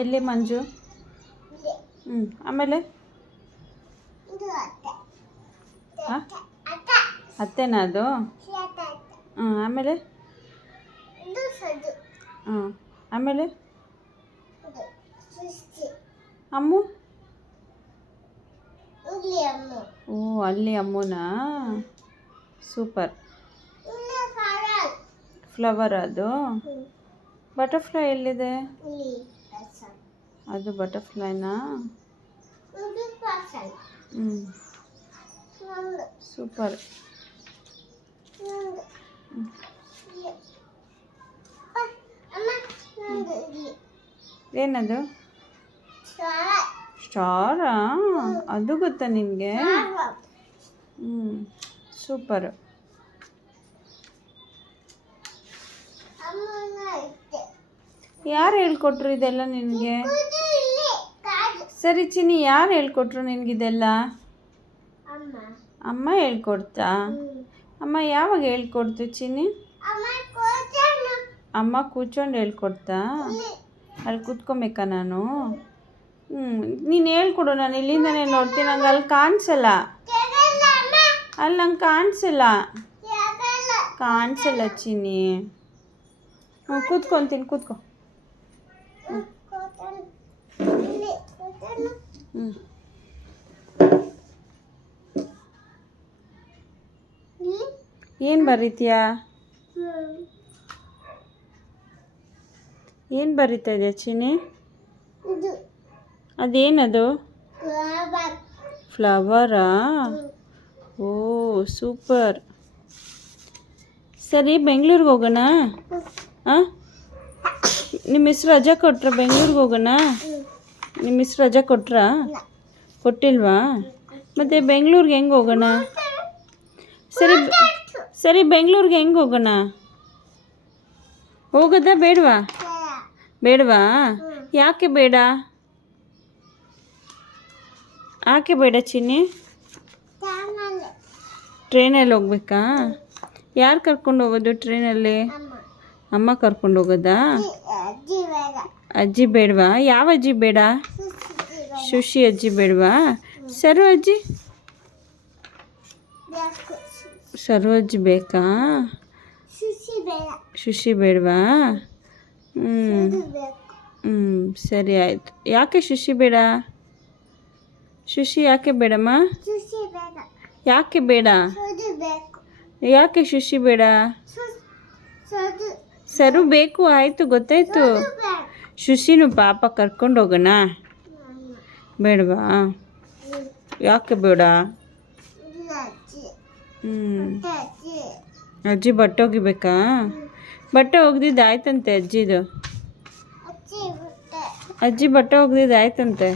ಎಲ್ಲಿ ಮಂಜು? ಆಮೇಲೆ ಅತ್ತೆನಾ ಅದು? ಆಮೇಲೆ ಆಮೇಲೆ ಅಮ್ಮು? ಓ, ಅಲ್ಲಿ ಅಮ್ಮನಾ? ಸೂಪರ್. ಫ್ಲವರ್ ಅದು? ಬಟರ್ಫ್ಲೈ ಎಲ್ಲಿದೆ? ಅದು ಬಟರ್ಫ್ಲೈನಾ? ಸೂಪರ್. ಏನದು? ಸ್ಟಾರಾ? ಅದು ಗೊತ್ತಾ ನಿನಗೆ? ಸೂಪರ್. ಯಾರು ಹೇಳ್ಕೊಟ್ರು ಇದೆಲ್ಲ ನಿನಗೆ? ಸರಿ ಚಿನ್ನಿ, ಯಾರು ಹೇಳ್ಕೊಟ್ರು ನಿನಗಿದೆಲ್ಲ? ಅಮ್ಮ ಹೇಳ್ಕೊಡ್ತಾ? ಅಮ್ಮ ಯಾವಾಗ ಹೇಳ್ಕೊಡ್ತು ಚಿನ್ನಿ? ಅಮ್ಮ ಕೂತ್ಕೊಂಡು ಹೇಳ್ಕೊಡ್ತಾ? ಅಲ್ಲಿ ಕೂತ್ಕೊಬೇಕಾ ನಾನು? ನೀನು ಹೇಳ್ಕೊಡು, ನಾನು ಇಲ್ಲಿಂದನೇ ನೋಡ್ತೀನಿ. ನಂಗೆ ಅಲ್ಲಿ ಕಾಣಿಸಲ್ಲ. ಅಲ್ಲಿ ನಂಗೆ ಕಾಣಿಸಲ್ಲ ಚಿನ್ನಿ. ಕೂತ್ಕೊತೀನಿ, ಕೂತ್ಕೊ. ಏನು ಬರೀತೀಯಾ? ಏನು ಬರೀತಾ ಇದೆಯಾ ಚಿನ್ನಿ? ಅದೇನದು? ಫ್ಲವರಾ? ಓ, ಸೂಪರ್. ಸರಿ, ಬೆಂಗಳೂರಿಗೆ ಹೋಗೋಣ? ನಿಮ್ಮ ಹೆಸ್ರು ರಜಾ ಕೊಟ್ರಾ? ಬೆಂಗಳೂರಿಗೆ ಹೋಗೋಣ? ನಿಮ್ಮ ಹೆಸ್ರು ರಜಾ ಕೊಟ್ರಾ? ಕೊಟ್ಟಿಲ್ವಾ? ಮತ್ತು ಬೆಂಗಳೂರಿಗೆ ಹೆಂಗೆ ಹೋಗೋಣ? ಸರಿ, ಬೆಂಗಳೂರಿಗೆ ಹೆಂಗೆ ಹೋಗೋಣ? ಹೋಗೋದಾ ಬೇಡವಾ? ಯಾಕೆ ಬೇಡ ಚಿನ್ನಿ? ಟ್ರೈನಲ್ಲಿ ಹೋಗ್ಬೇಕಾ? ಯಾರು ಕರ್ಕೊಂಡು ಹೋಗೋದು ಟ್ರೈನಲ್ಲಿ? ಅಮ್ಮ ಕರ್ಕೊಂಡು ಹೋಗೋದಾ? ಅಜ್ಜಿ ಬೇಡವಾ? ಯಾವ ಅಜ್ಜಿ ಬೇಡ? ಶುಶಿ ಅಜ್ಜಿ ಬೇಡವಾ? ಸರು ಅಜ್ಜಿ ಬೇಕಾ? ಶುಶಿ ಬೇಡವಾ? ಸರಿ ಆಯಿತು. ಯಾಕೆ ಶುಶಿ ಬೇಡ? ಶುಶಿ ಯಾಕೆ ಬೇಡಮ್ಮ? ಯಾಕೆ ಬೇಡ? ಯಾಕೆ ಶುಶಿ ಬೇಡ? ಸರು ಬೇಕು. ಆಯಿತು, ಗೊತ್ತಾಯ್ತು. ಶುಶಿನು ಪಾಪ ಕರ್ಕೊಂಡು ಹೋಗೋಣ? ಬೇಡವಾ? ಯಾಕೆ ಬೇಡ? ಅಜ್ಜಿ ಬಟ್ಟೆ ಒಗಿಬೇಕಾ? ಬಟ್ಟೆ ಒಗ್ದಿದ್ದು ಆಯ್ತಂತೆ ಅಜ್ಜಿದು. ಅಜ್ಜಿ ಬಟ್ಟೆ ಒಗ್ದಿದ್ದು ಆಯ್ತಂತೆ.